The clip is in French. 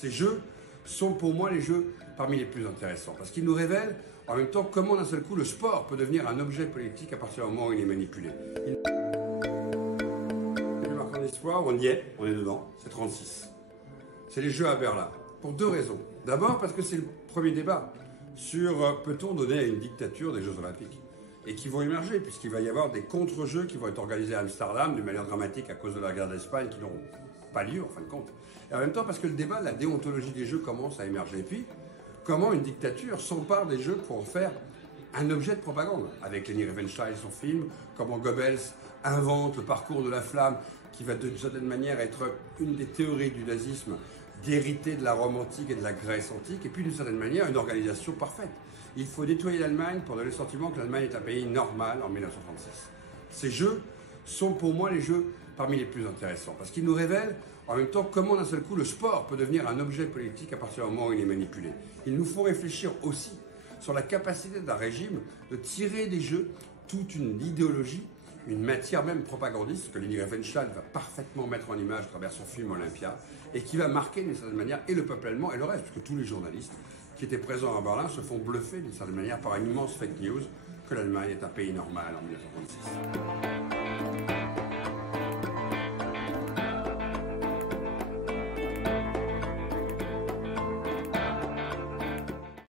Ces jeux sont pour moi les jeux parmi les plus intéressants parce qu'ils nous révèlent en même temps comment d'un seul coup le sport peut devenir un objet politique à partir du moment où il est manipulé. Le marquant d'histoire, on y est, on est dedans, c'est 36. C'est les Jeux à Berlin, pour deux raisons. D'abord parce que c'est le premier débat sur peut-on donner à une dictature des Jeux Olympiques et qui vont émerger puisqu'il va y avoir des contre-jeux qui vont être organisés à Amsterdam d'une manière dramatique à cause de la guerre d'Espagne qui n'auront pas lieu en fin de compte. Et en même temps parce que le débat de la déontologie des Jeux commence à émerger. Et puis, comment une dictature s'empare des Jeux pour en faire un objet de propagande. Avec Leni Riefenstahl et son film, comment Goebbels invente le parcours de la flamme qui va d'une certaine manière être une des théories du nazisme d'hériter de la Rome antique et de la Grèce antique, et puis d'une certaine manière une organisation parfaite. Il faut nettoyer l'Allemagne pour donner le sentiment que l'Allemagne est un pays normal en 1936. Ces jeux sont pour moi les jeux parmi les plus intéressants, parce qu'ils nous révèlent en même temps comment d'un seul coup le sport peut devenir un objet politique à partir du moment où il est manipulé. Ils nous font réfléchir aussi sur la capacité d'un régime de tirer des jeux toute une idéologie, une matière même propagandiste que Leni Riefenstahl va parfaitement mettre en image à travers son film Olympia et qui va marquer d'une certaine manière et le peuple allemand et le reste, puisque tous les journalistes qui étaient présents à Berlin se font bluffer d'une certaine manière par une immense fake news que l'Allemagne est un pays normal en 1936.